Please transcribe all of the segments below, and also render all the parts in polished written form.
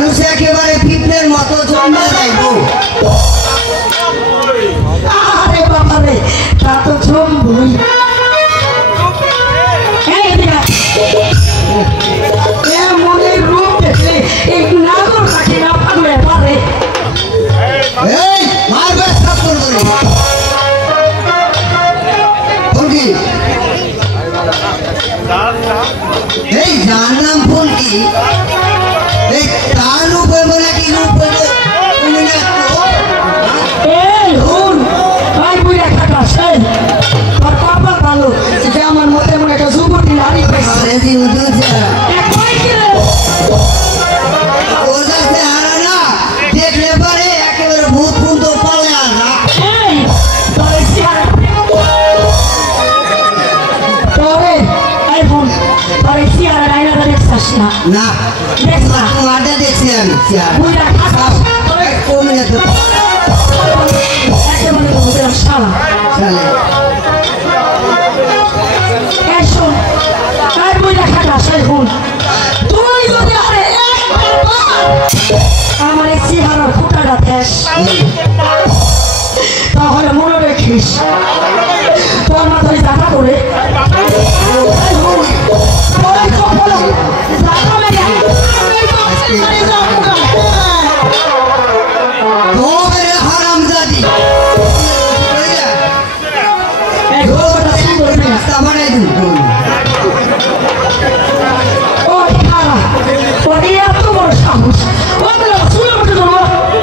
মানুষ একেবারে পিঁপড়ের মতো জন্মে যাইব। আরে বাবা রে, তা তো জমবই। মনের রূপ দেখলে এই নাগর কাঠি না পারলে পারে। এই মারবে সব করে ফলকি, এই যার নাম ফলকি, এই তার রূপ হইব নাকি রূপ হইব তুমি না তো? এই হুন ভাই বুড়া খাটা সেই তোর কপাল ভালো যে আমার মতে মনে একটা যুবতী নারী পাইছে। আরে দিন দুধে কই কি রে ওর কাছে হারা না দেখলে পারে একেবারে ভূত ভূত পালে আসা। এই তোরে সিয়ার তোরে এই হুন তোরে সিয়ার রাইনা দেখছস না? না দেখছা তোমারটা দেখছি আমি বুড়া খাটা তোরে কমে যেত একেবারে ভূতের শালা। চলে এই শোন এই বুড়া খাটা সেই হুন তুই যদি আরে একবার আমার এই সিহারার ফুটাটা দেশ তাহলে মনে রেখিস তোর মাথায় জাতা করে হারাম জাতি বানাই দিন এত বড় সাহস শুনে বসে তোমার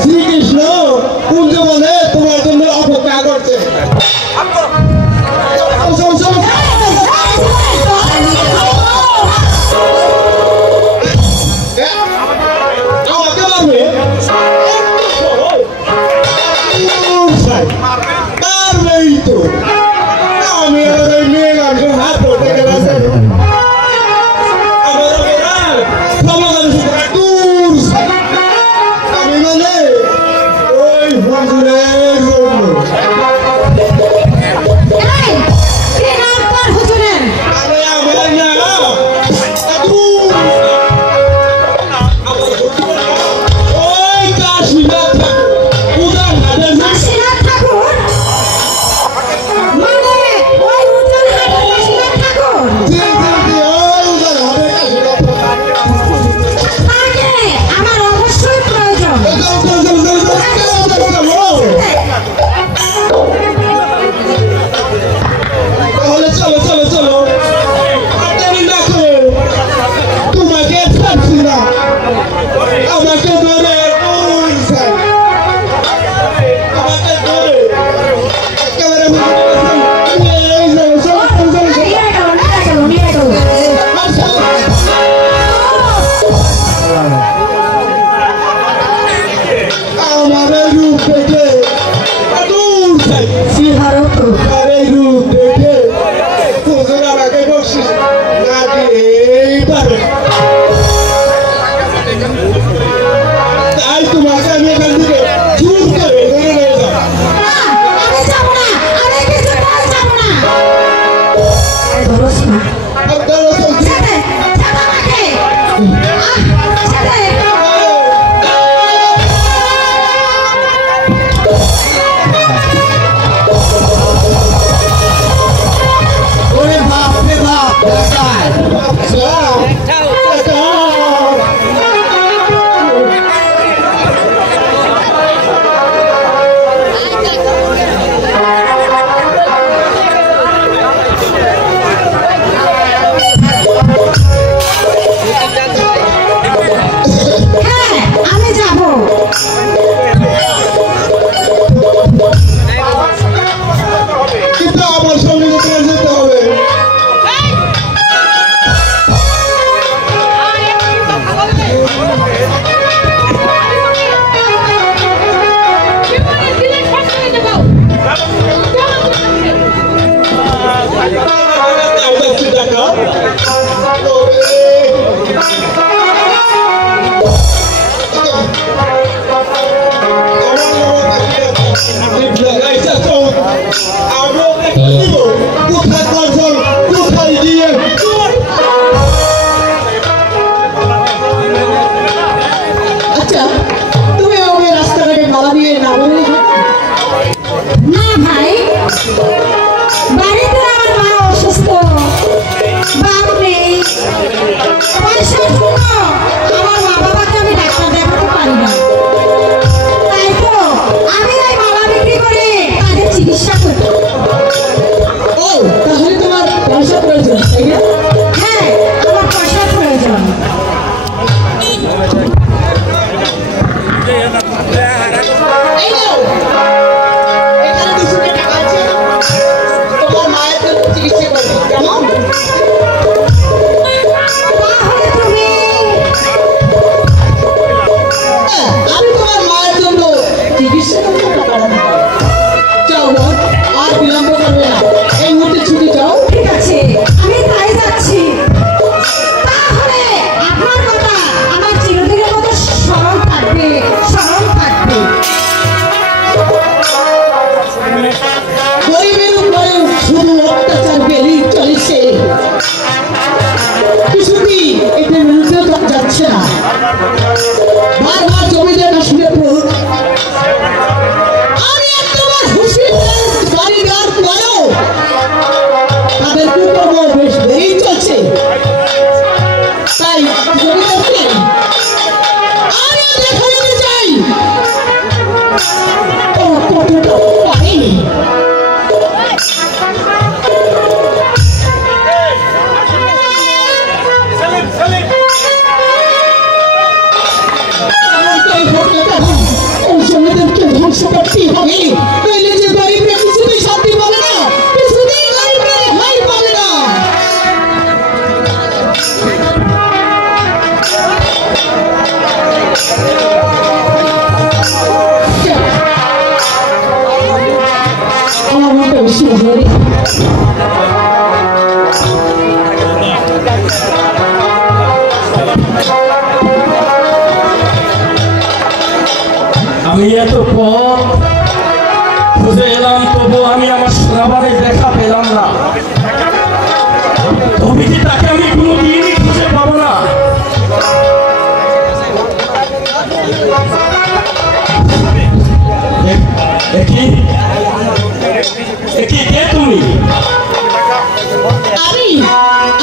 শ্রীকৃষ্ণ কুঞ্জ বলে তোমার জন্য অপেক্ষা করছে। আমাকে মারবে মারবেই তো। আমি আমার মেয়ে গানকে হাত ধরতে গেছে বারবার জমিদার শুনে পড়ো আমি একবার হুঁশিয়ার গাড়ি গাড় করো তাদের কুকর্ম বেশ বেড়েই চলছে তাই জমিদারকে আমি দেখা দিতে চাই ও কতটা পারেনি জমিদারকে ধ্বংস করতেই হবে নইলে যে গরিবরা কিছুতেই শান্তি পাবে না কিছুতেই গরিবরা রেহাই পাবে না আমার মনটা বেশি ভালো আমি এত পথ খুঁজে এলাম তবু আমি আমার সোনাবারে দেখা পেলাম না তবে কি তাকে আমি কোনোদিনই খুঁজে পাবো না কে তুমি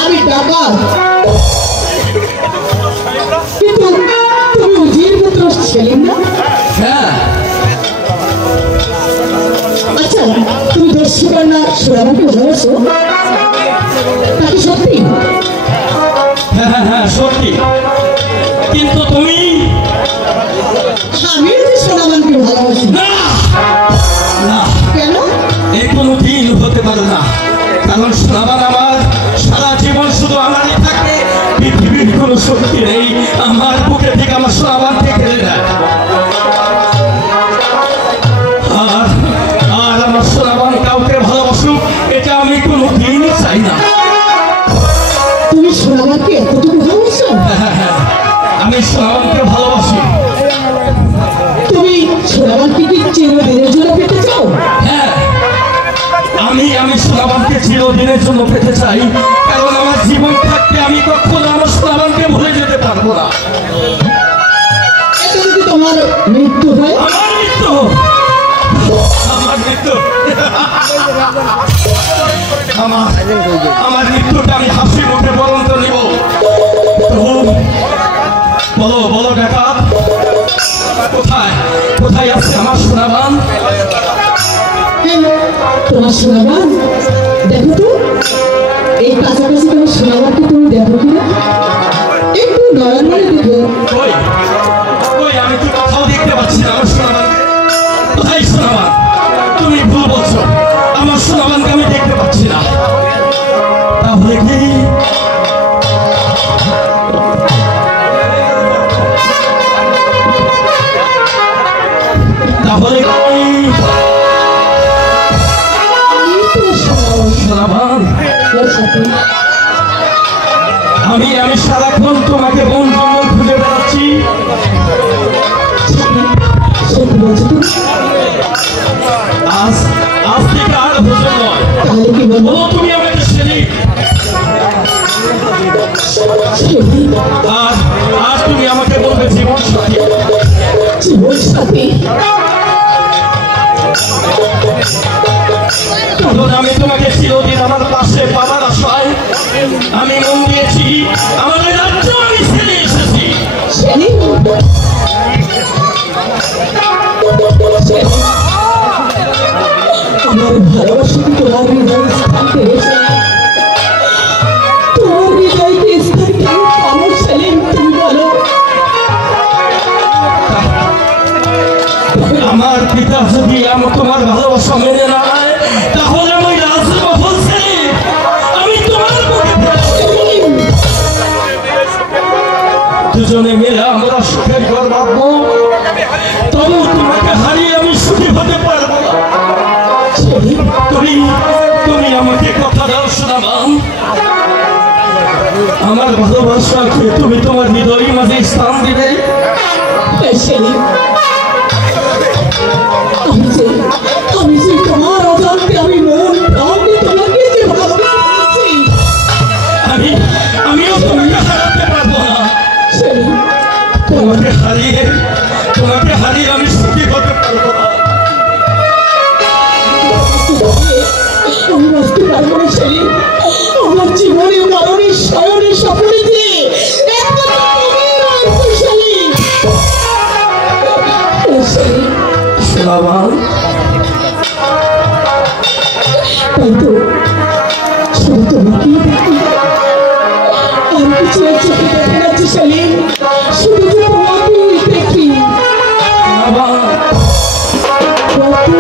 আমি ডাকাত কিন্তু তুমি উজির পুত্র সেলিম না হ্যাঁ আচ্ছা তুমি দর্শিকার না সোনাবাকে ভালোবাসো তাকে সত্যি হ্যাঁ হ্যাঁ হ্যাঁ সত্যি কিন্তু তুমি আমিও যে সোনাবানকে ভালোবাসি না না কেন এ কোনো দিন হতে পারে না কারণ সোনাবান আমার সারা জীবন শুধু আমারই থাকে পৃথিবীর কোনো শক্তি নেই আমার বুকে থেকে আমার সোনাবানকে কেড়ে নেয় আর আমার সোনাবান কাউকে ভালোবাসুক এটা আমি কোনো দিনই চাই না তুমি সোনাবানকে এতটুকু ভালোবাসো হ্যাঁ হ্যাঁ আমি সোনাবানকে ভালোবাসি তুমি সোনাবানকে কি চিরদিনের জন্য পেতে চাও হ্যাঁ আমি সোনাবানকে চিরদিনের জন্য পেতে চাই কারণ আমার জীবন থাকতে আমি কখনো আমার সোনাবানকে ভুলে যেতে পারবো না এতে যদি তোমার মৃত্যু হয় আমার মৃত্যু আমার মৃত্যুটা আমি হাসি মুখে বরণ করে নিব বলো বলো ডাকাত কোথায় কোথায় আছে আমার সোনাবান তোমার সোনাবান দেখো তো এই কাছাকাছি তোমার সোনাবানকে তুমি দেখো কিনা একটু নয়ন মানে দেখো কই কই আমি তো কোথাও দেখতে পাচ্ছি না আমার সোনাবানকে কোথায় সোনাবান তুমি ভুল বলছো আমার সোনাবানকে আমি দেখতে পাচ্ছি না তাহলে কি তাহলে সোনাবান আমি সারাক্ষণ তোমাকে বন জঙ্গল খুঁজে বেড়াচ্ছি আজ থেকে আর ভোজন নয় তাহলে কি বলবো তুমি আমাকে সেলিম আজ তুমি আমাকে বলবে জীবন সাথী জীবন সাথী কারণ আমি তোমাকে চিরদিন আমার পাশে পাবার আশায় আমি মন দিয়েছি আমাদের রাজ্য আমি ছেড়ে এসেছি আমার ভালোবাসা কি তোমার হৃদয় স্থান পেয়েছে তোমার হৃদয়কে স্থান কেন সেলিম তুমি বলো আমার পিতা যদি তোমার ভালোবাসা মেনে নেয় তাহলে আমি রাজমহল ছেড়ে আমি তোমার দুজনে মিলে আমরা সুখের ঘর বাঁধবো তবু তোমাকে হারিয়ে আমি সুখী হতে পারবো না তুমি আমাকে কথা দাও সোনাবান আমার ভালোবাসাকে তুমি তোমার হৃদয়ের মাঝে স্থান দিবে সেলিম আমি যে তোমার অজান্তে আমি মন প্রাণে তোমাকে যে ভালোবাসি আমিও তোমাকে হারাতে পারবো না আমার চোখে দেখা যাচ্ছে সেলিম, শুধু যে তোমাকেই দেখি। কত যে তোমাকে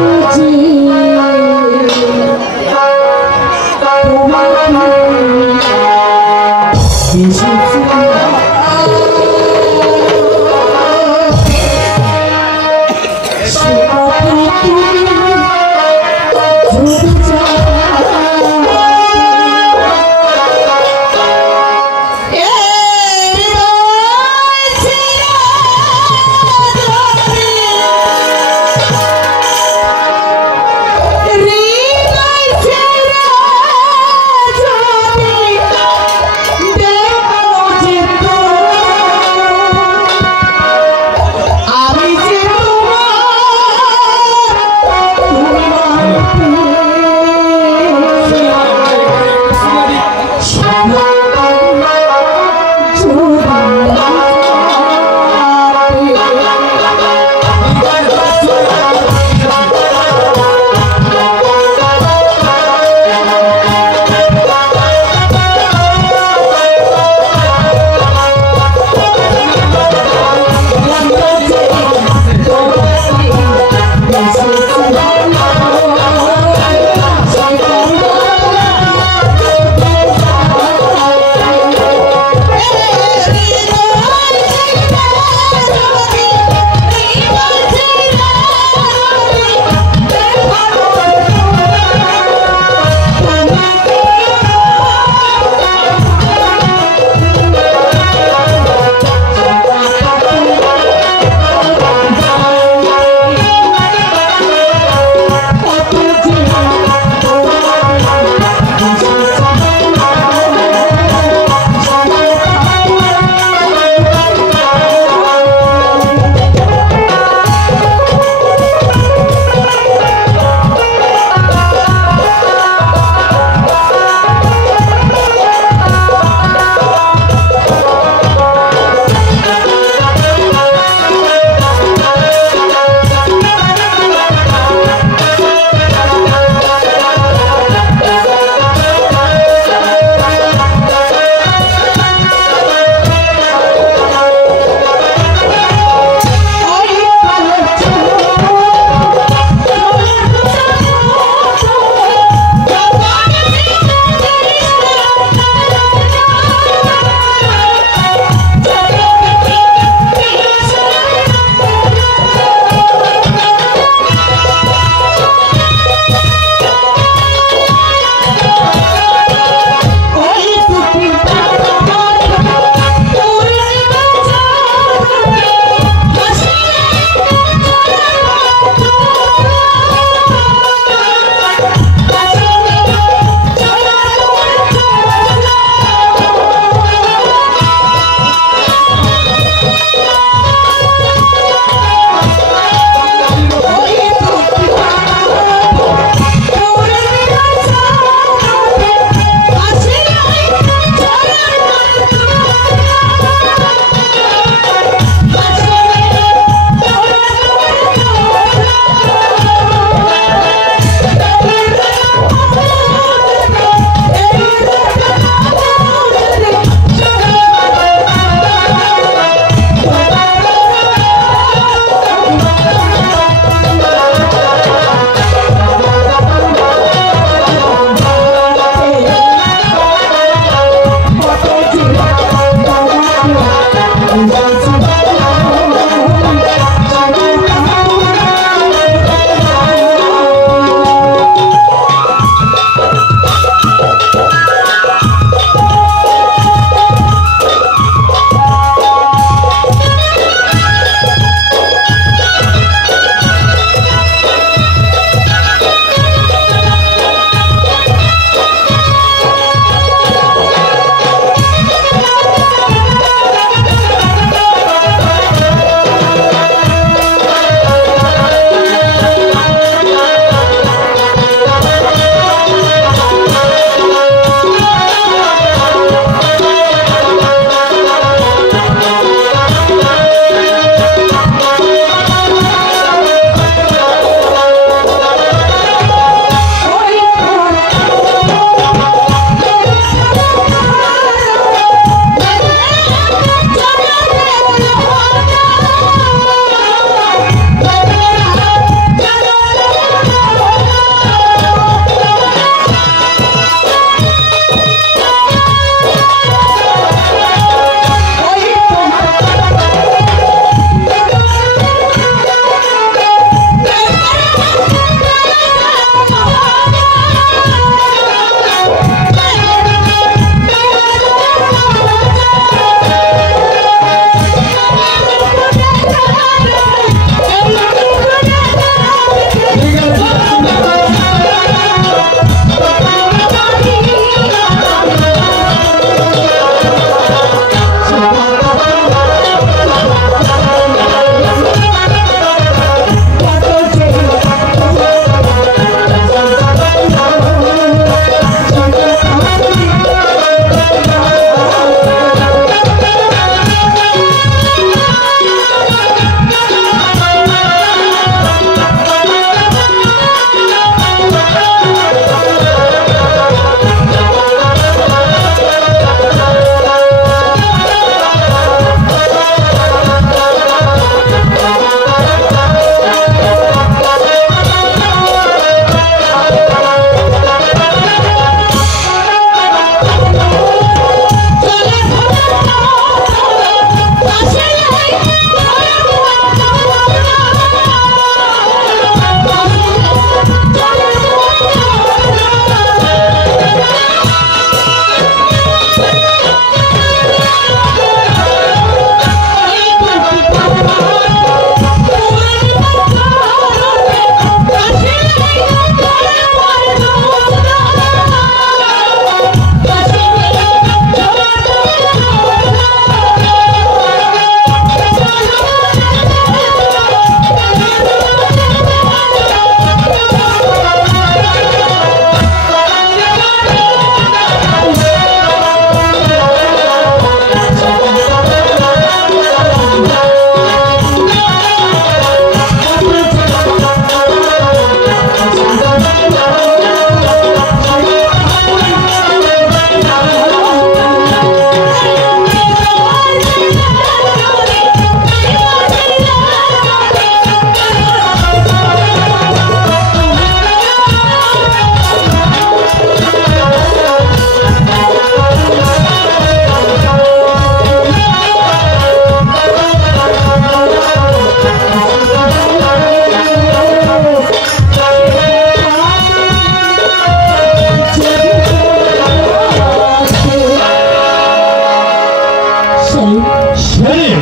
সেলিম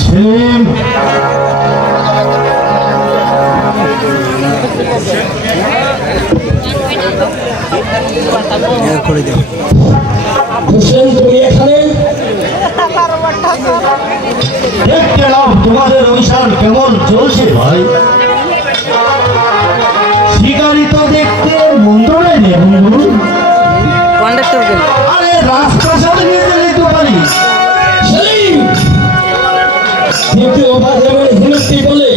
সেলিম হোসেন তুমি এখানে দেখতে নাও তোমাদের অভিযান কেমন চলছে ভাই শিকারি তো দেখতে মন্দ নয় রে বন্ধু আরে রাজপ্রাসাদে নিয়ে যেতে পারি সেলিম দ্বিতীয় বাজারের হিনস্তি বলে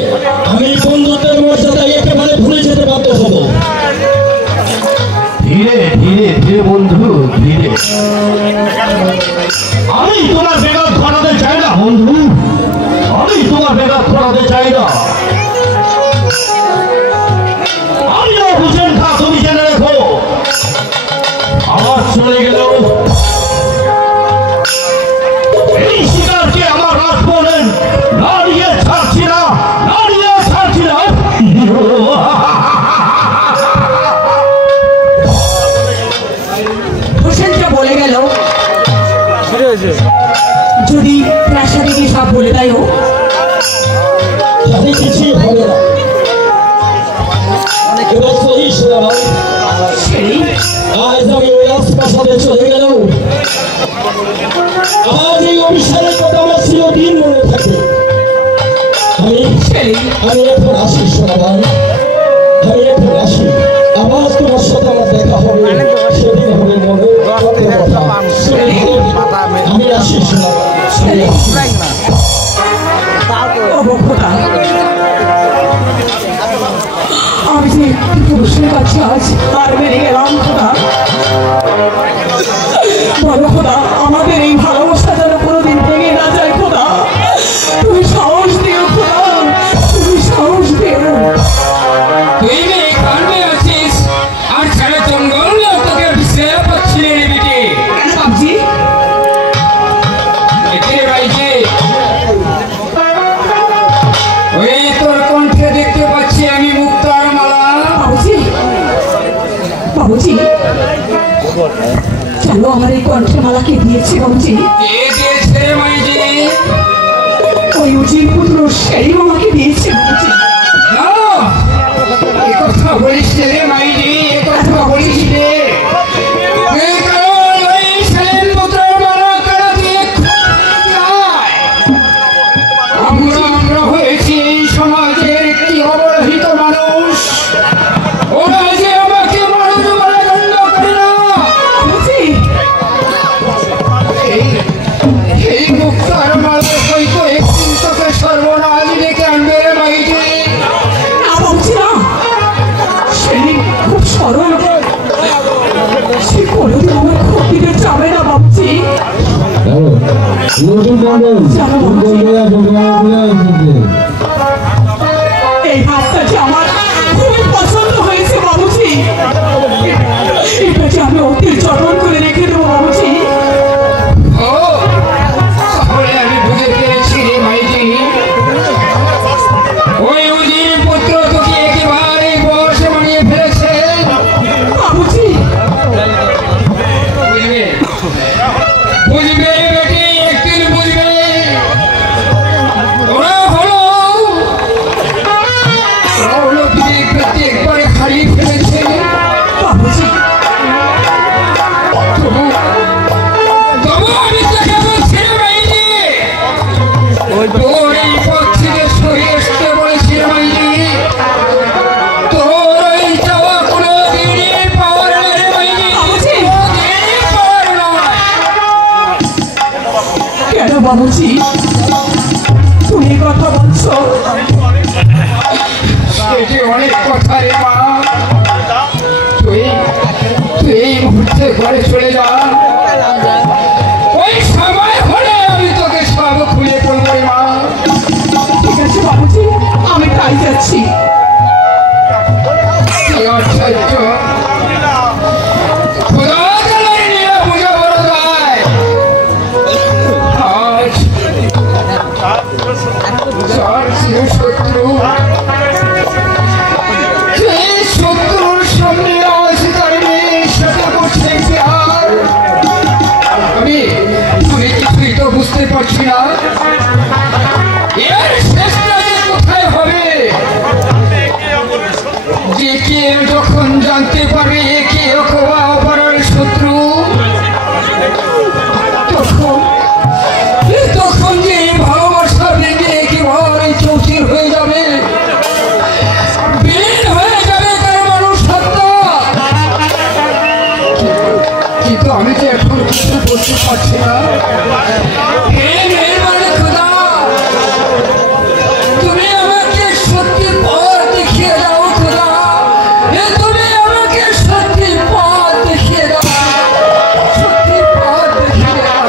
আমি বন্ধুত্বের মর্যাদা একেবারে ভুলে যেতে বাধ্য হব ধীরে ধীরে ধীরে বন্ধু ধীরে আমি তোমার বেগাত ঘটাতে চাই না বন্ধু আমি তোমার বেগাত ঘটাতে চাই না আমিও হুসেন খা তুমি জেনে রেখো আমার চলে গেল এই শিকারকে আমার রাজ বলেন দাঁড়িয়ে ছাড়ছি না দাঁড়িয়ে ছাড়ছি না হোসেনটা বলে গেল যদি প্রাসাদে গিয়ে সব বলে দেয় ও তাতে কিছুই হবে না এবার সহিস না ভাই সেই আজ আমি ওই রাজপ্রাসাদে চলে গেল আজ এই অভিশাপের কথা আমার চিরদিন মনে থাকে আমি এখন আসি শোনা ভাই আমি এখন আসি আবার তোমার সাথে আমার দেখা হবে সেদিন হবে মনে কথা আমি আসি শোনা অবক্ষতা আমি যে পুরুষের কাছে আজ আর বেরিয়ে গেলাম খোদা বলো খোদা আমাদের এই ভালোবাসা যেন কোনোদিন ভেঙে না যায় খোদা তুমি সাহস দিও খোদা তুমি সাহস দিও তুই মেয়ে কান্দে আছিস আর সারা জঙ্গল তোকে বিশ্রাম পাচ্ছি রে বেটি কেন বাবজি একে ভাইকে ওই তোর কণ্ঠে দেখতে পাচ্ছি আমি মুক্তার মালা বাবুজি বাবুজি চলো আমার এই কণ্ঠের মালাকে দিয়েছি বাবুজি কে দিয়েছে রে মাইজি ওই উজির পুত্র সেই আমাকে দিয়েছে বাবুজি না এ কথা বলিস রে মাইজি এ কথা বলিস রে এই কারণ ওই সেলিম পুত্রের মালা কারা দিয়ে আমরা হয়েছি এই সমাজের একটি অবহেলিত মানুষ ওরা যে আমাকে মানুষ বলে গণ্য করে না বাবুজি এই মুক্তার মালা হয়তো একদিন তোকে সর্বনাশ ডেকে আনবে রে মাইজি না বাবুজি না সেদিন খুব সরল সে কোনোদিন আমার ক্ষতিতে যাবে না বাবুজি এই হাতটা যে আমার খুবই পছন্দ হয়েছে বাবুজি এটা যে আমি অতির যত্ন করে রেখে দেবো বাবুজি ও তাহলে আমি বুঝে পেরেছি রে মাইজি ওই উজির পুত্র তোকে একেবারে বশ বানিয়ে ফেলেছে বাবুজি বুঝবে বুঝবে বেটি একদিন বুঝবে ওরা হলো প্রত্যেকবারে হারিয়ে ফেলেছে বাবুজি তবু আমি তোকে বলছি রে মাইজি তোর এই পথ থেকে সরে আসতে বলেছি রে মাইজি তোর ওই যাওয়া কোনো দিনই পাওয়ার নয় রে মাইজি বাবুজি দিনই পাওয়ার নয় কেন বাবুজি তুমি এই কথা বলছো এটি অনেক কথা রে মা তুই তুই এই মুহূর্তে ঘরে চলে যা ওই সময় হলে আমি তোকে সব খুলে বলবো রে মা ঠিক আছে বাবুজি আমি তাই যাচ্ছি কি আশ্চর্য খোদা তাআলার নিয়ে বুঝে বড় যায় আজ যার ছিল শত্রু সেই শত্রুর সামনে আজ তার মেয়ের সাথে বসে আমি কিছুই তো বুঝতে পারি পারছি না এর শেষটা যে কোথায় হবে। যে কেউ যখন জানতে পারবে একে অথবা অপরের শত্রু, তখন যে ভালোবাসা ভেঙে একেবারে চৌচির হয়ে যাবে, বিলীন হয়ে যাবে তার মানুষত্বা। কিন্তু আমি তো এখন কিছু বলতে পারছি না। খোদা, তুমি আমাকে সত্যি পথ দেখিয়ে দাও। খোদা, তুমি আমাকে সত্যি পথ দেখিয়ে দাও, সত্যি পথ দেখিয়ে দাও।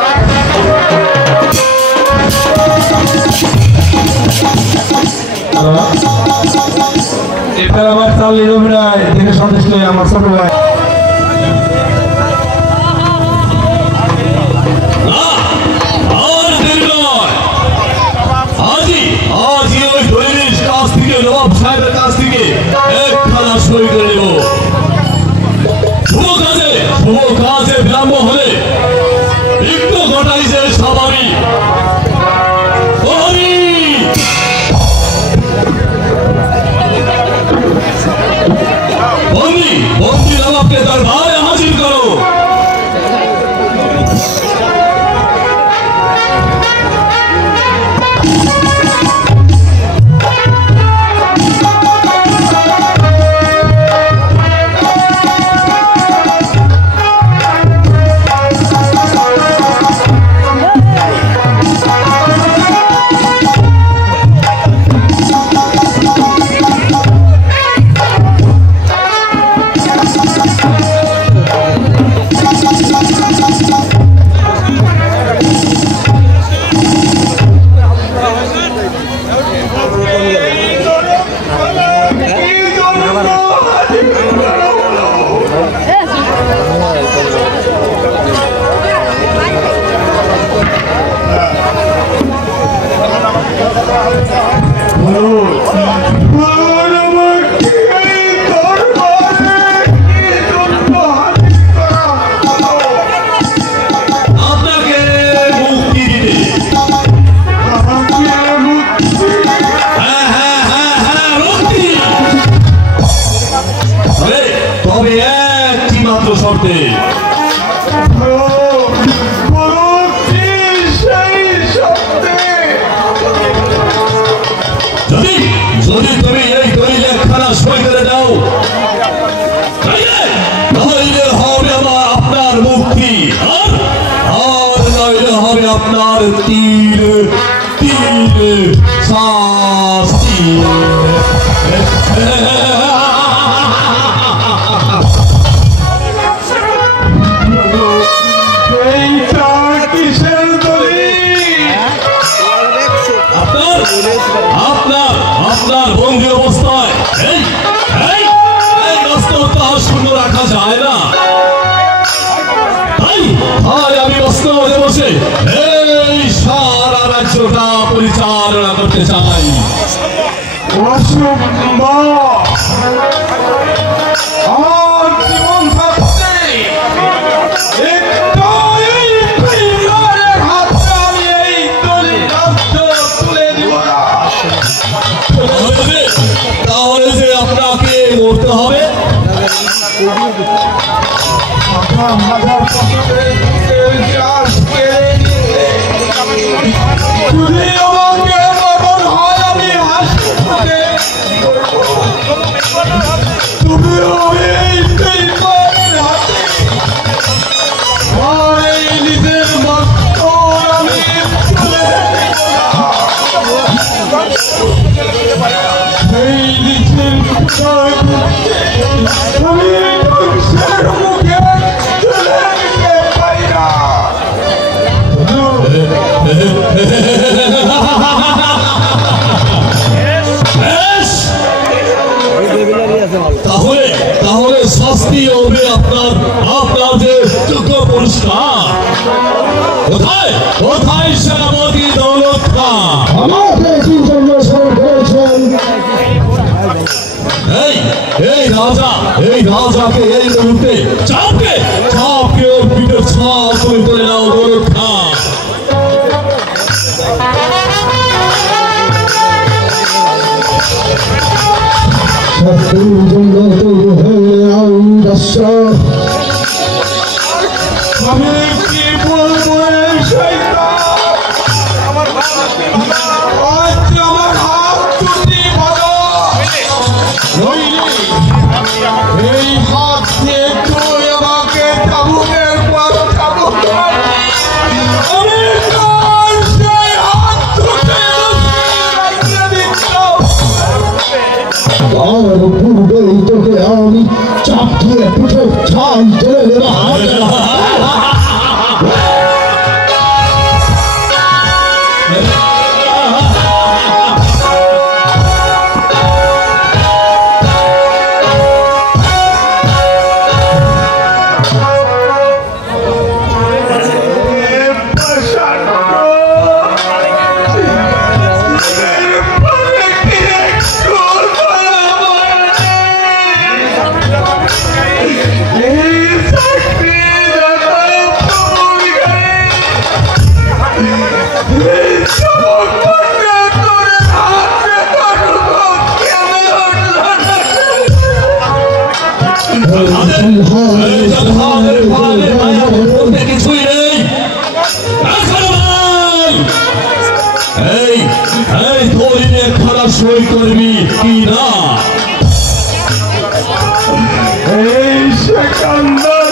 এটা আমার চালিয়ে দেবে না, দেখে সন্তুষ্ট হয়ে আমার ছোট ভাই। সই করে নেব। শুভ কাজে বিলম্ব হলে বিঘ্ন ঘটাই যে স্বাভাবিক। বন্দি নবাবকে তার ভাই হাজির করো। যদি তুমি এই দলিলে খানা সই করে দাও, তাহলে হবে আমার আপনার মুক্তি, আর নইলে হবে আপনার তীর তীর শাস্তি। আপনার বন্দি অবস্থায় শূন্য রাখা যায় না, তাই আমি অস্ত্রে বসে এই সারা রাজ্যটা পরিচালনা করতে চাই। আমার জীবন থাকতে তাহলে যে আপনাকে মরতে হবে। তাহলে শাস্তি হবে আপনার যে যোগ্য পুরস্কার। কোথায় কোথায় সেনাপতি দৌলত খান? এই রাজাকে এই মুহূর্তে চাপকে ওর পিঠের ছাপ করে নাও দৌলত খান। শাস্তির জন্য তৈরি হয়ে আউদাস্য আমি কি বলবো এই শয়তান আজ আমার হাত দুটি ভালো নইলে এই হাত দিয়ে তুই আমাকে চাবুকের পর চাবুক মারবি আমি কাল সেই হাত দুটি রাখিয়ে দিতাম আর পূর্বেই তোকে আমি চাপিয়ে পিঠে ছাল তুলে দেবো কিছুই নেই এই ধরিনের খারাপ সই করবি কি না এই সেকান্দার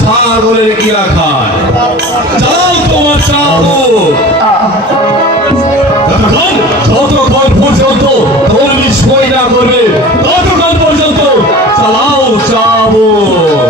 ছাগলের কিরা খায় যাও তোমার চাবুক যতক্ষণ পর্যন্ত ধর্মী সই না করবে ততক্ষণ পর্যন্ত চালাও চাবুক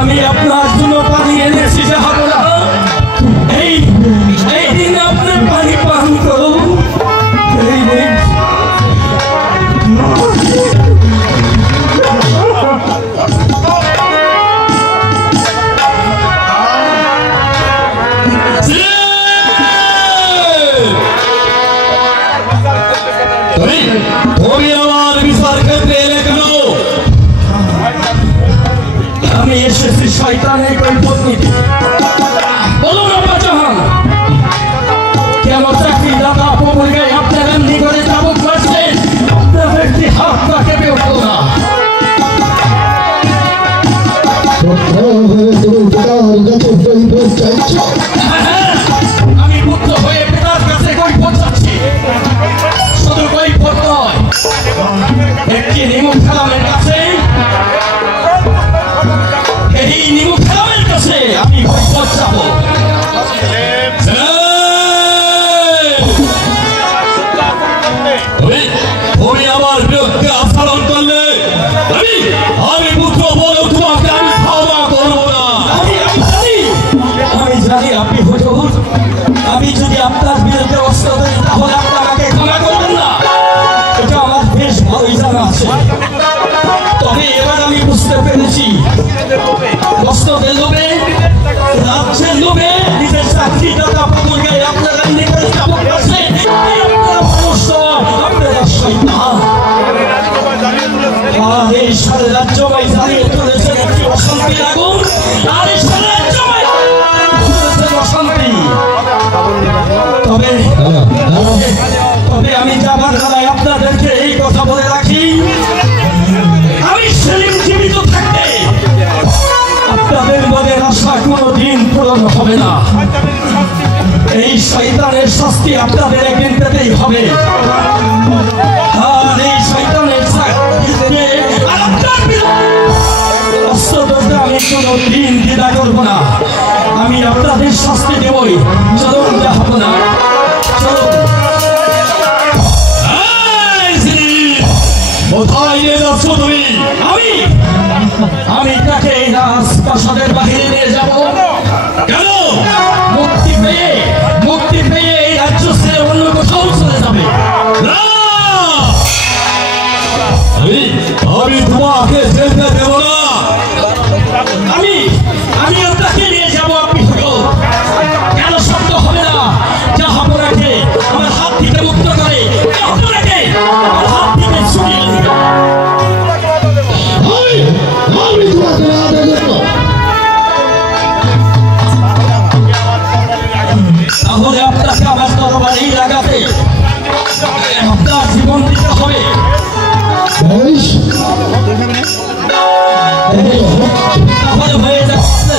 আমি আপনার জন্য পানি এনেছি যে হবে না এই দিন আপনি পানি পান করুন এই দিন তুমি আমার বিচার ক্ষেত্রে এলে কেন? আমি এসেছি শয়তানের কৈফিয়ত নিতে। বলুন আব্বা জাহান, কেন চাকরিদাতা পপুলগায় আপনার এমনি করে চাবুক মারছেন? আপনাদের কি হাত পা কেঁপে উঠল না? আমি পুত্র হয়ে পিতার কাছে কৈফিয়ত চাচ্ছি। শুধু কৈফিয়ত নয়, একটি নিমুখ কালামের কাছে, এই নিমুখ কালামের কাছে আমি কৈফিয়ত চাবো। তুমি আমার বিরুদ্ধে আচরণ করলে আমি পুত্র বলে তোমাকে আমি ক্ষমা করবো না। আমি জানি আপনি হুজুর, আমি যদি আপনার বিরুদ্ধে অস্ত্র ধরি তাহলে আপনি আমাকে ক্ষমা করবেন না, এটা আমার বেশ ভালোই জানা আছে। তবে এবার আমি বুঝতে পেরেছি অস্ত্রের লোভে, রাজ্যের লোভে নিজের চাকরিদাতা পপুলগায় আপনারা নিজের চাবুক মারছেন। আপনারা মানুষ নয়, আপনারা শয়তান। আর এই সারা রাজ্যময় জ্বালিয়ে তুলেছেন একটি অশান্তির আগুন, আর এই সারা রাজ্যময় তুলেছেন অশান্তি। তবে আমি যাবার বেলায় আপনাদেরকে এই কথা বলে রাখি, আমি সেলিম জীবিত থাকতে আপনাদের মনের আশা কোনোদিন পূরণ হবে না। এই শয়তানের শাস্তি আপনাদের একদিন পেতেই হবে। আর এই শয়তানের অস্ত্র ধরতে আমি কোনোদিন দ্বিধা করবো না। আমি আপনাদের শাস্তি দেবই, চলুন যাব না, চলুন। কোথায় নিয়ে যাচ্ছ তুমি? আমি তাকে এই রাজপ্রাসাদের বাহিরে নিয়ে যাব। কেন? মুক্তি পেয়ে এই রাজ্য ছেড়ে অন্য কোথাও চলে যাবে। আমি তোমাকে যেতে দেব না। আমি আপনাকে নিয়ে যাবো। আপনি কেন শব্দ হবে না? যা আপনাকে আমার হাত থেকে মুক্ত করে আপনাকে আমার হাত থেকে ছুটিয়ে দেবে। তাহলে আপনাকে আমার তরবারি লাগাতে আপনার জীবন দিতে হবে। তাহলে হয়ে যাচ্ছে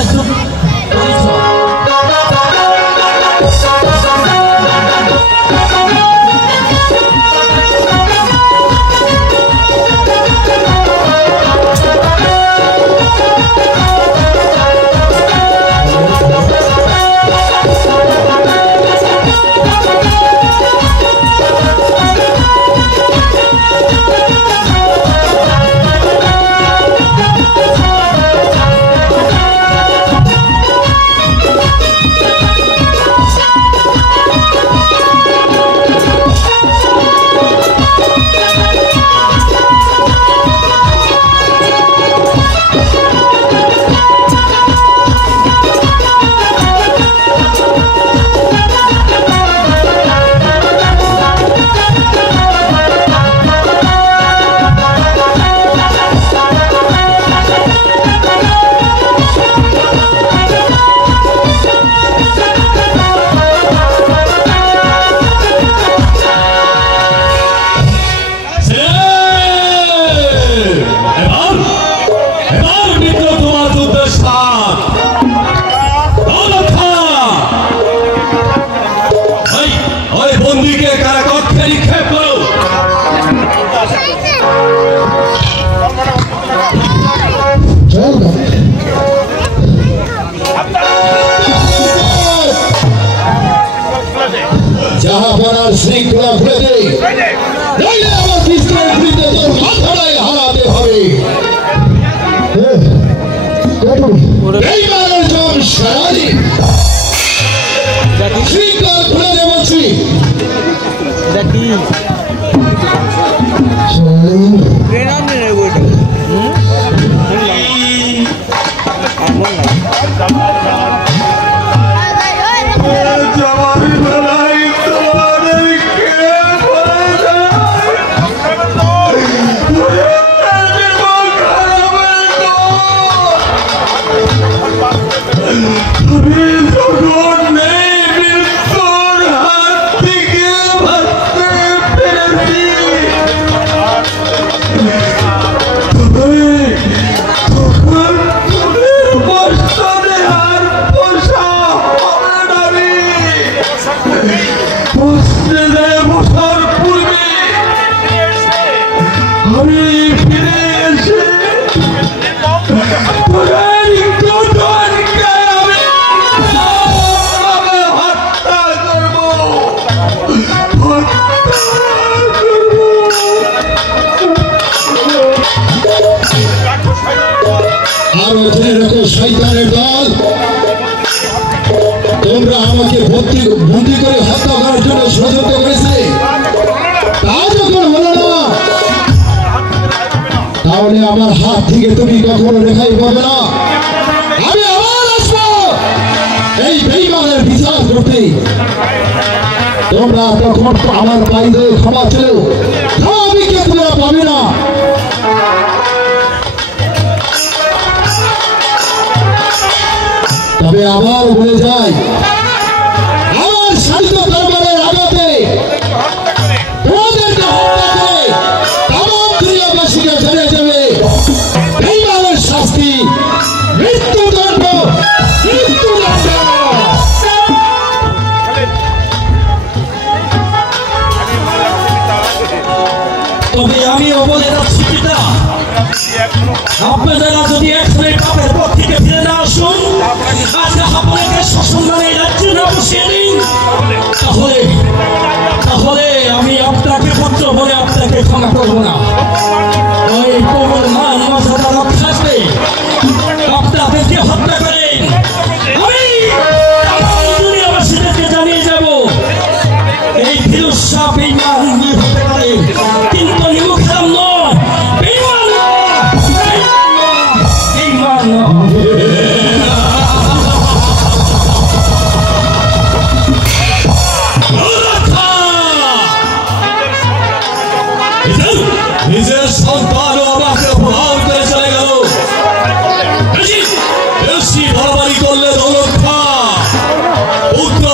বন্দীকে কারাকক্ষে নিক্ষেপ করো। জাহাপানার শৃঙ্খলা খুলে দে, নইলে আমার কৃষ্ণের বিরুদ্ধে তোর মাথাটাই হারাতে হবে। বেঈমানের জম সারাদিন শৃঙ্খলা খুলে দে বলছি। শয়তানের দল, তোমরা আমাকে বন্দী করে হত্যা করার জন্য ষড়যন্ত্র করেছিলে। তা যখন হলো না, তাহলে আমার হাত থেকে তুমি কখনো রেখাই পাবে না। আমি আবার আসবো এই বেঈমানের বিচার করতে। তোমরা তখন আমার বাইরে ক্ষমা ছিল, ক্ষমা বিকে তোমরা পাবে না। তবে আবার বলে যায়, আমার শান্ত দরবারের আঘাতে তোমাদেরকে হত্যা করে তামাম দুনিয়াবাসীকে জেনে যাবে বেঈমানের শাস্তি মৃত্যুদণ্ড, মৃত্যুদণ্ড। তবে আমিও বলে যাচ্ছি পিতা, আপনারা যদি এখনই পাপের পথ থেকে ফিরে না আসুন, আজকে আপনাকে সসম্মানে রাজ্যে না বসিয়ে দিন, তাহলে আমি আপনাকে পুত্র বলে আপনাকে ক্ষমা করবো না। ওই প্রবল মান মর্যাদা রক্ষার্থে আপনাদেরকে হত্যা করেন। আমি দুনিয়াবাসীদেরকে জানিয়ে যাব এই ফিরোজ শাহ বেঈমান হতে পারে, কিন্তু নিমুখারাম নয়, বেঈমান নিজের সন্তান আমাকে অপমান করে চলে গেল। বেশি বাড়াবাড়ি করলে দৌলত খা, পুত্র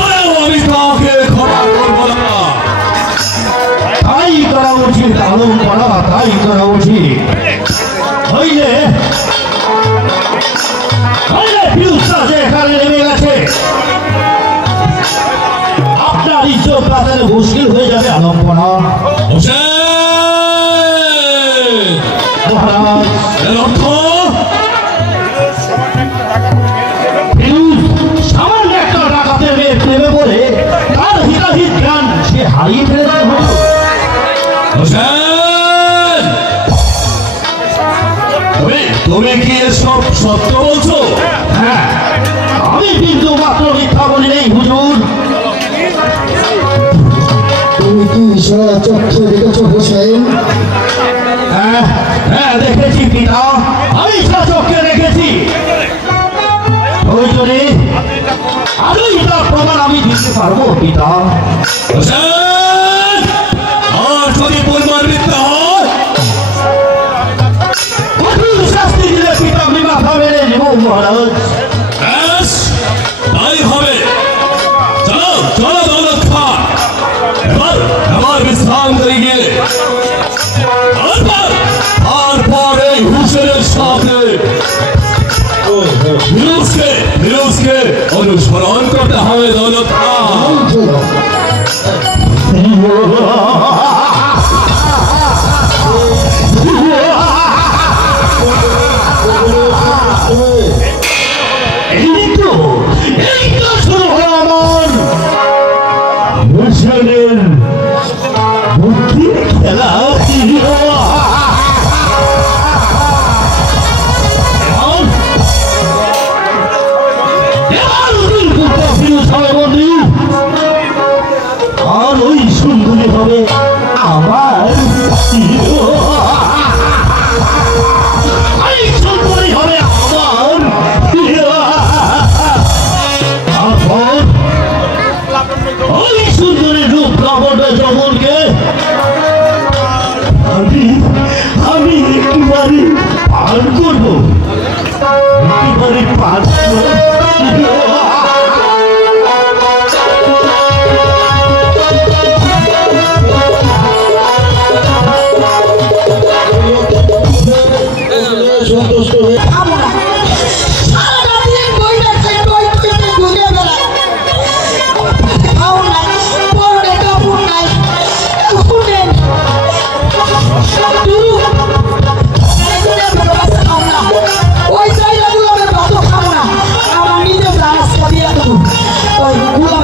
বলেও আমি কাউকে ক্ষমা করব না। তাই করা উচিত, আলম করা তাই করা উচিত। হইলে ফিরোজশাহ যে এখানে নেমে গেছে, আপনার ইজ্জত বাঁচানো মুশকিল হয়ে যাবে। আলম করা সামান্য একটা ডাকাতের মেয়ে প্রেমে বলে তার হিতাহিত জ্ঞান সে হারিয়ে ফেলেছে। তুমি কি এসব সত্য বলছো? হ্যাঁ, আমি কিন্তু মাত্র মিথ্যা বলি নেই হুজুর। তুমি কি চক্ষে দেখেছো হোসেন? হ্যাঁ দেখেছি পিতা, আমি চক্ষে দেখেছি। প্রয়োজনে আজই তার প্রমাণ আমি দিতে পারবো পিতা। আর যদি পরিমাণ মিথ্যা হয়, কঠিন শাস্তি দিলে পিতা আমি মাথা মেরে নেব মহারাজ। তাই হবে। চলো চলো দৌলত খান, এবার বিশ্রাম করে গিয়ে তারপর এই হুসেনের সাথে ফিরোজকে অনুসরণ করতে হবে দৌলত খান।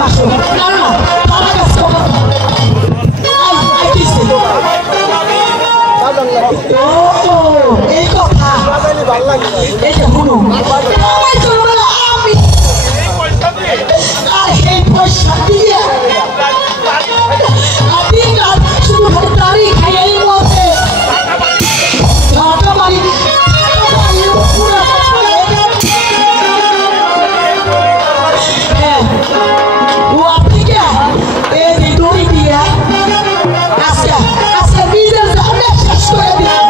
আসো না না তারা কাছে এই কথা এই যে শুনো আমি চলবো না আমি আর এই পয়সা দিয়ে আমি শুধু খালি তারই খাইয়াই মতে ঝাঁটা মারি ও আপনি কে এই যে দড়ি দিয়ে আজকে আজকে নিজের জানে শেষ করে দিই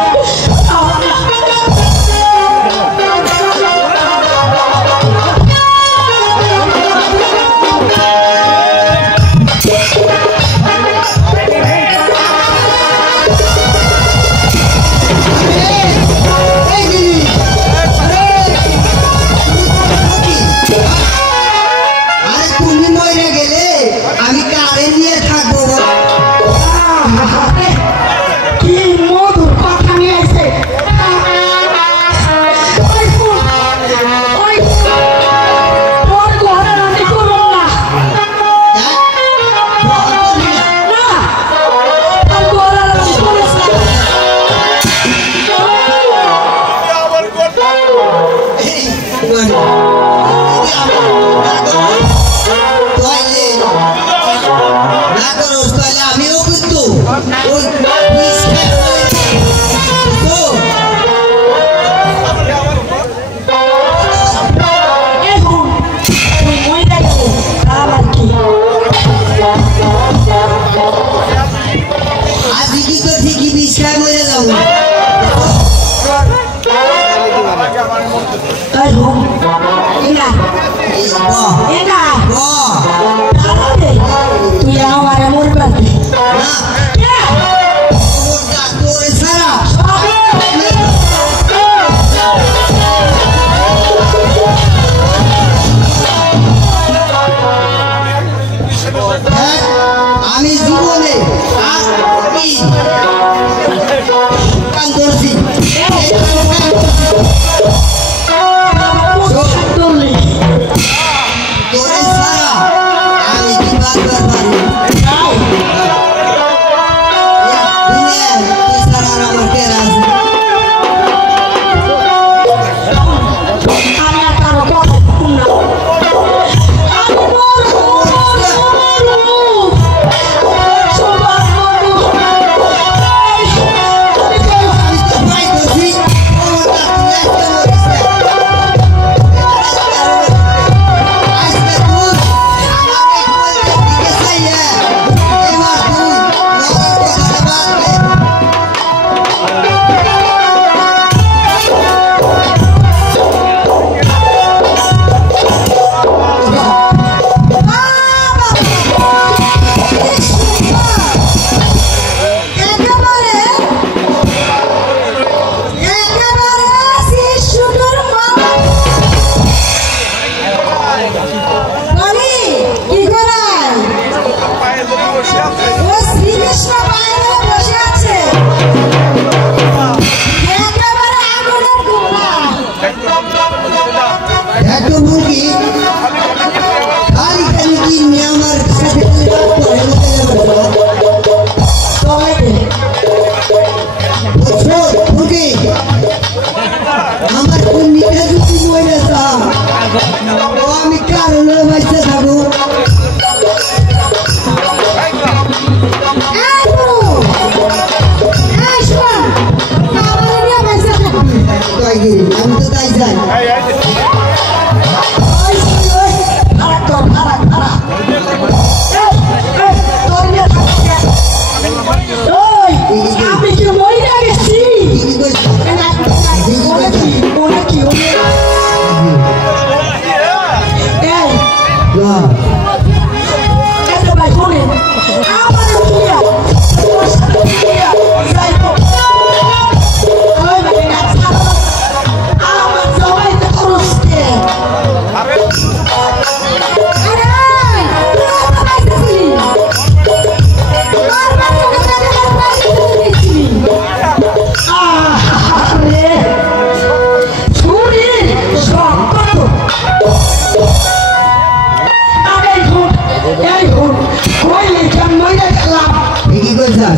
Yeah.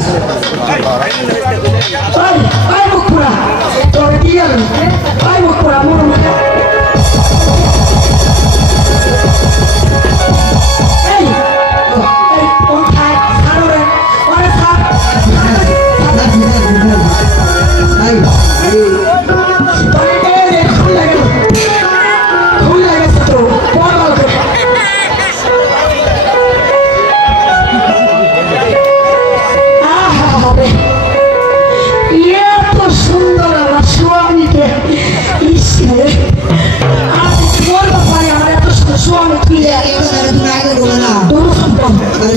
যাস আই মুখপুরা তোর কি গেল আই মুখপুরা মোর মুখে এই এই কোন খায় সারোরে ওরে সার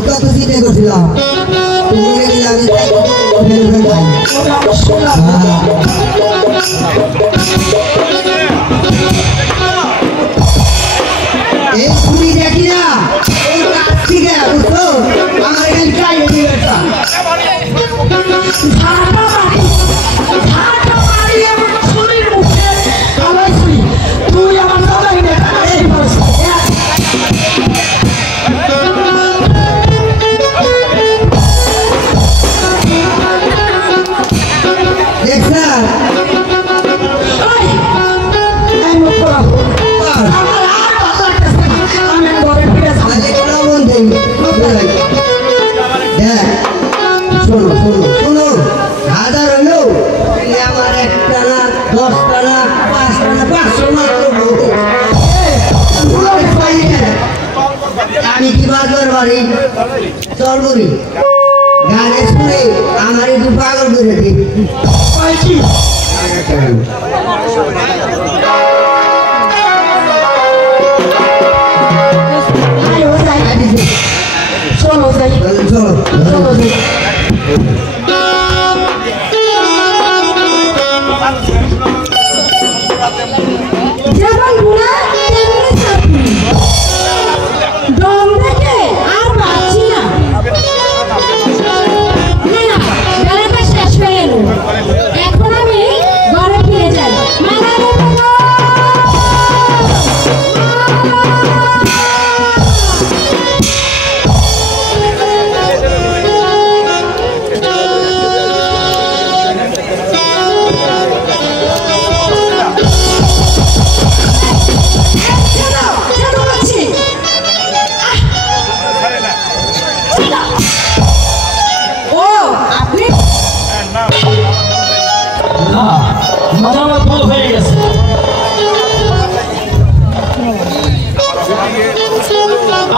কত চিন্তা করছিলাম এই তুমি দেখি না এই কাজ থেকে বুঝছো আমার এখানে চাই তুই আমার দাদাই না শোনো শোনো শোনো হাজার হইলো আমার একটা না 10টা না 5টা না 500 মাত্র আমি কি বাজার বাড়ি চলবুরি গানে শুনে আমার একটু পাগল করে দিই চলো যাই চলো চলো যাই যেমন গুণা তেমনি চাকরি দম দেখে আর পাচ্ছি না না বেলাটা শেষ হয়ে এলো এখন আমি ঘরে ফিরে যাই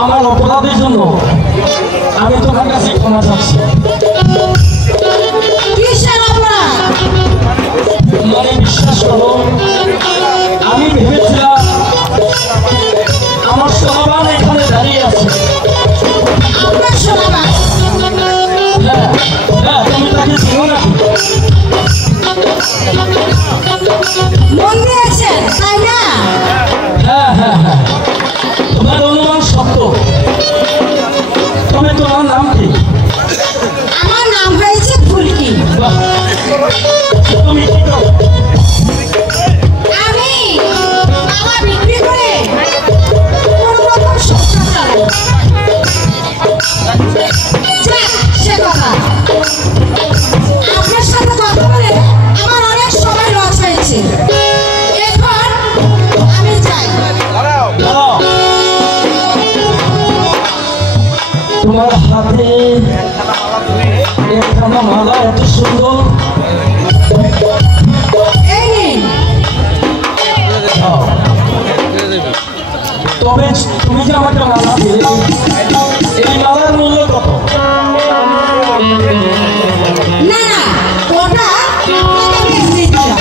আমার অপরাধের জন্য আমি তোমার কাছে ক্ষমা চাচ্ছি। মানে বিশ্বাস করো আমি ভেবেছিলাম আমার সোনাবান এখানে দাঁড়িয়ে আছে। হ্যাঁ হ্যাঁ তুমি তাকে চিনো না? হ্যাঁ হ্যাঁ হ্যাঁ তোমার অনুমান সত্য। তবে তোমার নাম কি? আমার নাম হয়েছে ফুলকি। তুমি কি করো? আমি বাবা বিক্রি করে কোনো রকম সংসার চালাই। যাক, সে কথা। আপনার সাথে কথা বলে আমার অনেক সময় লস হয়েছে। এখন আমি যাই। তোমার হাতে একখানা মালা এত সুন্দর। এই নিন। তবে তুমি যে আমাকে মালা দিলে এই মালার মূল্য কত? না না, ওটা আমি এমনি দিলাম। মালা বিক্রি করে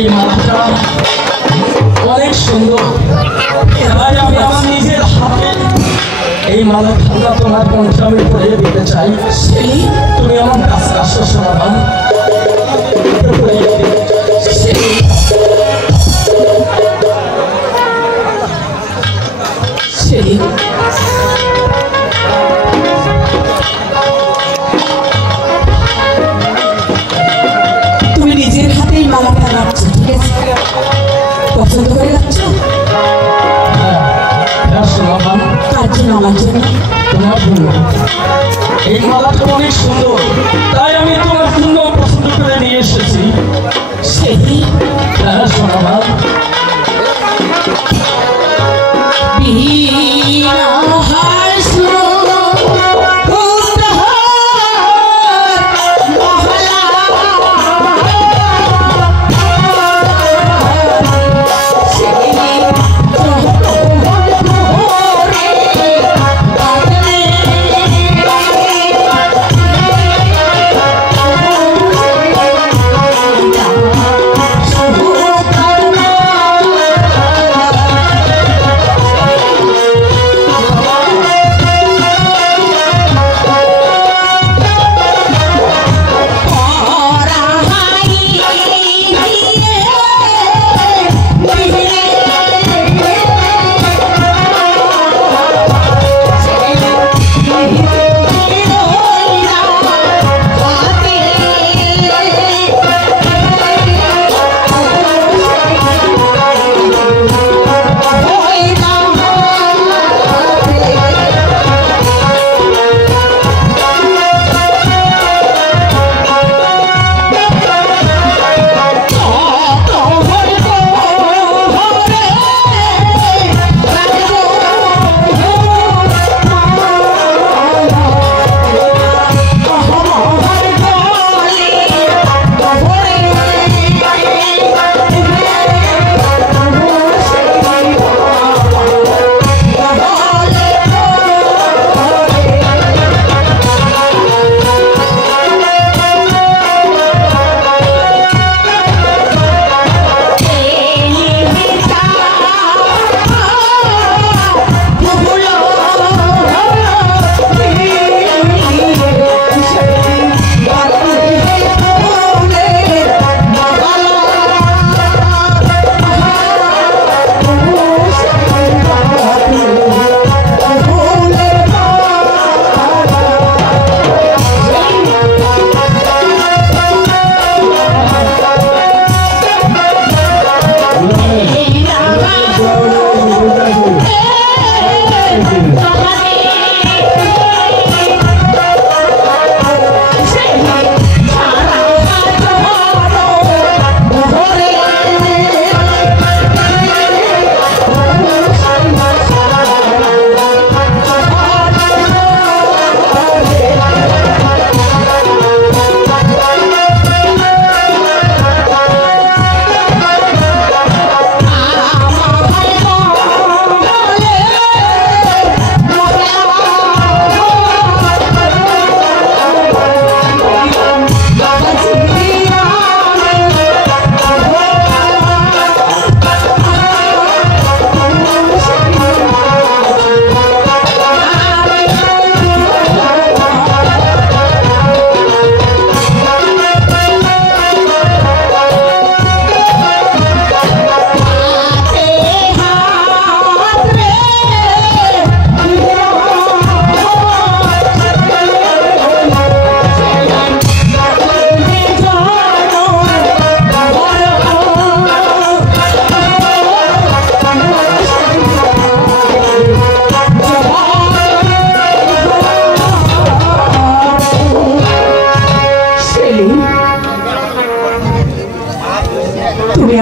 এই মালাটা অনেক সুন্দর, তাই আমি আমার নিজের হাতে এই মালা খানা তোমার কণ্ঠে আমি পরিয়ে দিতে চাই। তুমি আমার কাছে আসো সোনাবান, তুমি নিজের হাতেই মালাটা রাখছো, ঠিক আছে? পছন্দ করে রাখছ? সোনাবান তার জন্য আমার জন্য তোমার জন্য এই মালাটা অনেক সুন্দর, তাই আমি তোমার জন্য পছন্দ করে নিয়ে এসেছি। সেই হ্যাঁ সোনাবান,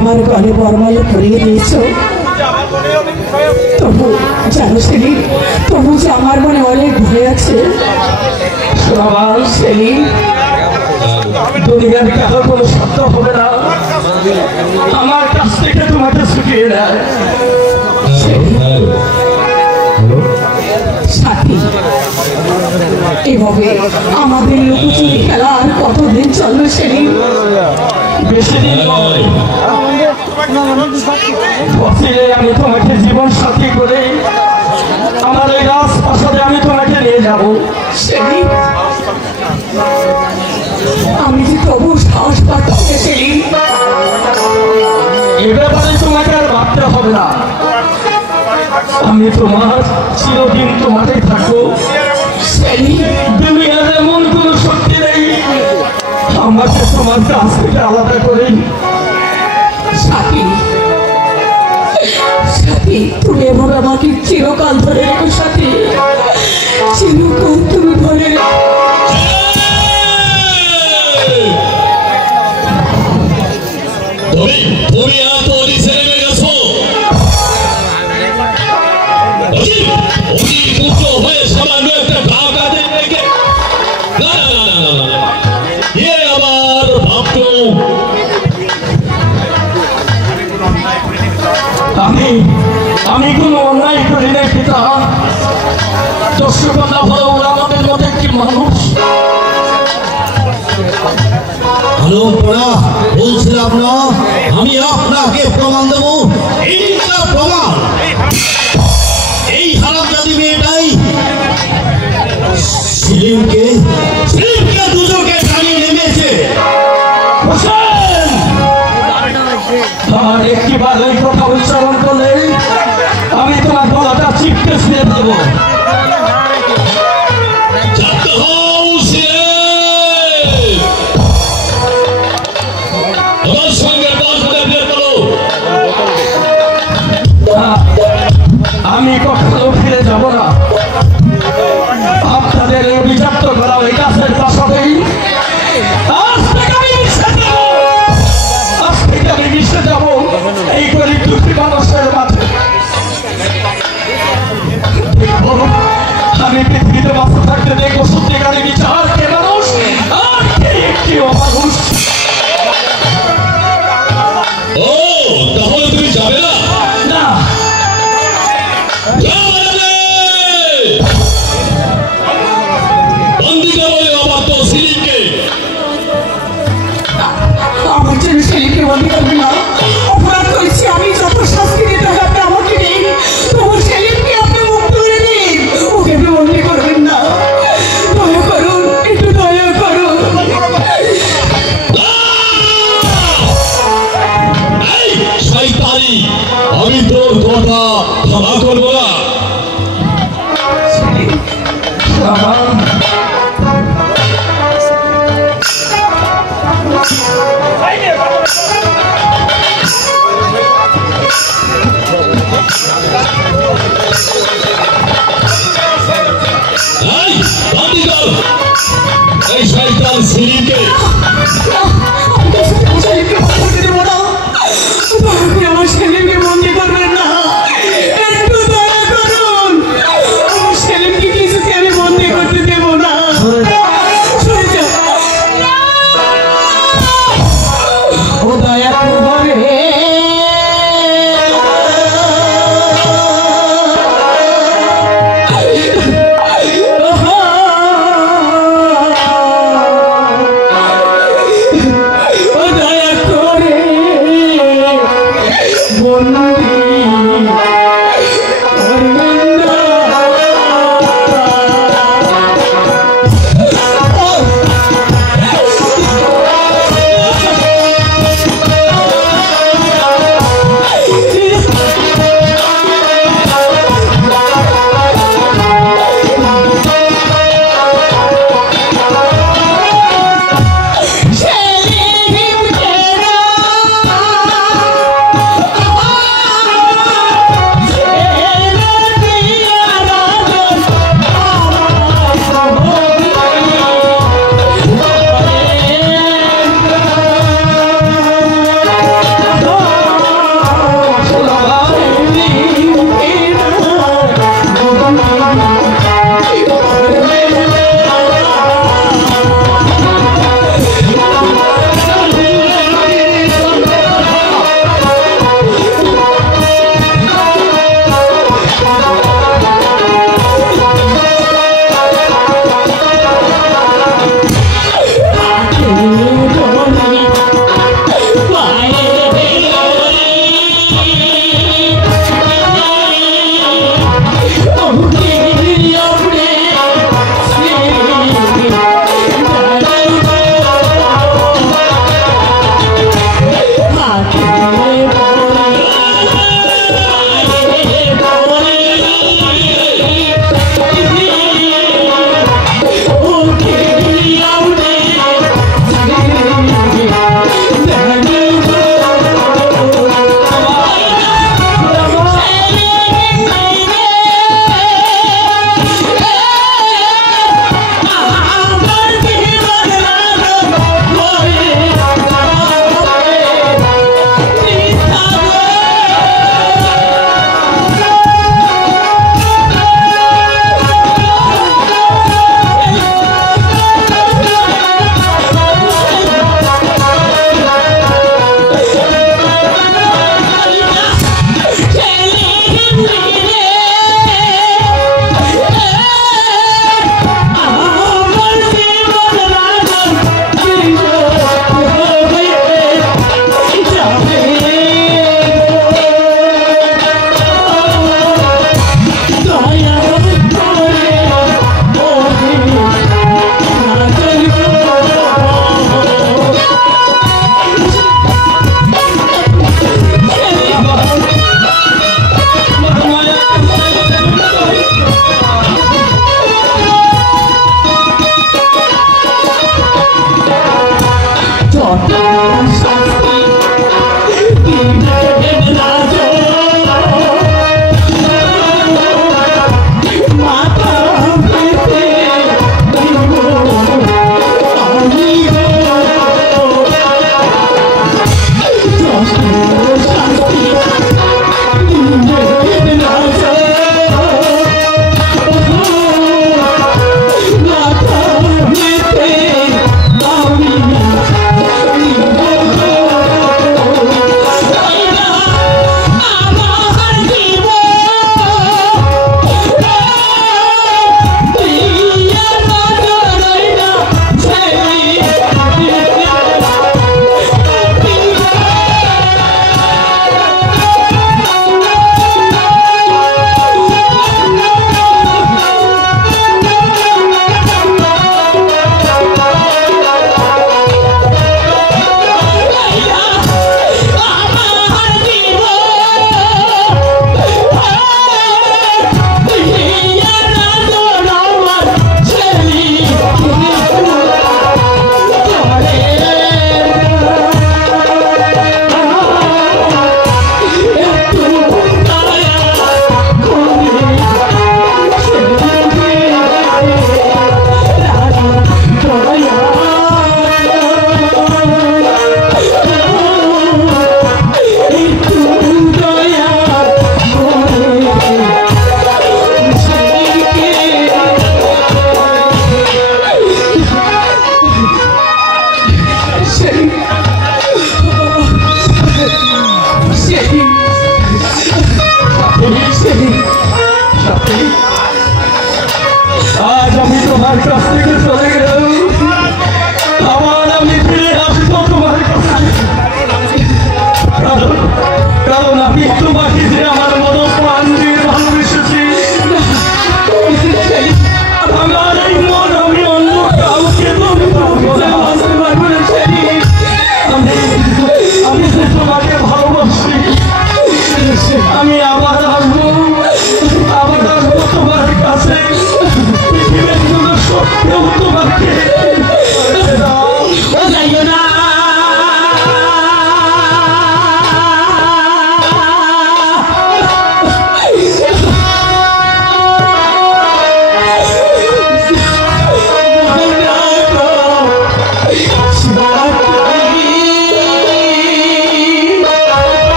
আমার গলে বরমালা পরিয়ে দিয়েছ, তবু জানো সেলিম, তবু যে আমার মনে অনেক ভয় আছে। সেলিম, দুনিয়ার কারো কোনো সত্য হবে না আমার কাছ থেকে তোমাকে ছুটিয়ে দেয়। সাথী, এভাবে আমাদের লুকোচুরি খেলা আর কতদিন চলবে সেলিম? বেশি দিন নয়, বসিলে আমি তোমাকে জীবন সাথী করে আমার এই রাজপ্রাসাদে আমি তোমাকে নিয়ে যাব। সেলিম, আমি যে তবু সাহস পাচ্ছি সেলিম। এ ব্যাপারে তোমাকে আর ভাবতে হবে না, আমি তোমার চিরদিন তোমাকে থাকবো। সেলিম, দুনিয়ার এমন কোন শক্তি নেই আমাকে তোমার কাছ থেকে আলাদা করে। সাথী, সাথী, তুমি এভাবে আমাকে চিরকাল ধরে রেখো সাথী, চিরকাল তুমি ধরে রেখো। তুমি এত ছেড়ে গেছো, হয়ে সামান্য একটা ঢাকা দেখে না না না না না, এ আমার ভাবতো আমি কোনো অন্যায় করি না পিতা। দর্শকতা হলো ওরা আমাদের মধ্যে একটি মানুষ। হ্যালো পড়া, বলছিলাম না আমি আপনাকে প্রমাণ দেবো। এইটা প্রমাণ, এই হারামজাদি মেয়েটাই সেলিমকে দুজনকে টানিয়ে নেমেছে। আর একটি বার এই কথা উচ্চারণ করলে আমি তোমার গলাটা চিপতে ছিঁড়ে দেবো। আমি কখনো ফিরে যাব না। আপনাদের অভিযুক্ত করা ওই গাছের পাশাতেই আমি মিশে যাব এই গরিব দুঃখী মানুষের মাঝে। আমি পৃথিবীতে বাঁচতে থাকতে দেখবো সত্যিকারে বিচার কে মানুষ আর কে একটি অমানুষ। ও তাহলে তুমি যাবে না? না, বন্দি করো আমার তো সেলিমকে। আমার জন্য সেলিমকে বন্দি করবে না। অপরাধ করেছি আমি, যত শাস্তি দিতে হবে আপনি আমাকে দিন, তবু সেলিমকে আপনি মুক্ত করে দিন, ওকে আপনি বন্দি করবেন না। দয়া করুন, একটু দয়া করুন। শয়তানি, আমি তোর কথা ক্ষমা করবো না। এই শয়তান সেলিমকে আমার সেলিমকে বন্দি করবেন না, একটু দয়া করুন। আমার সেলিমকে কিছুতে আমি বন্দি করতে দেবো না। ও দয়া করবো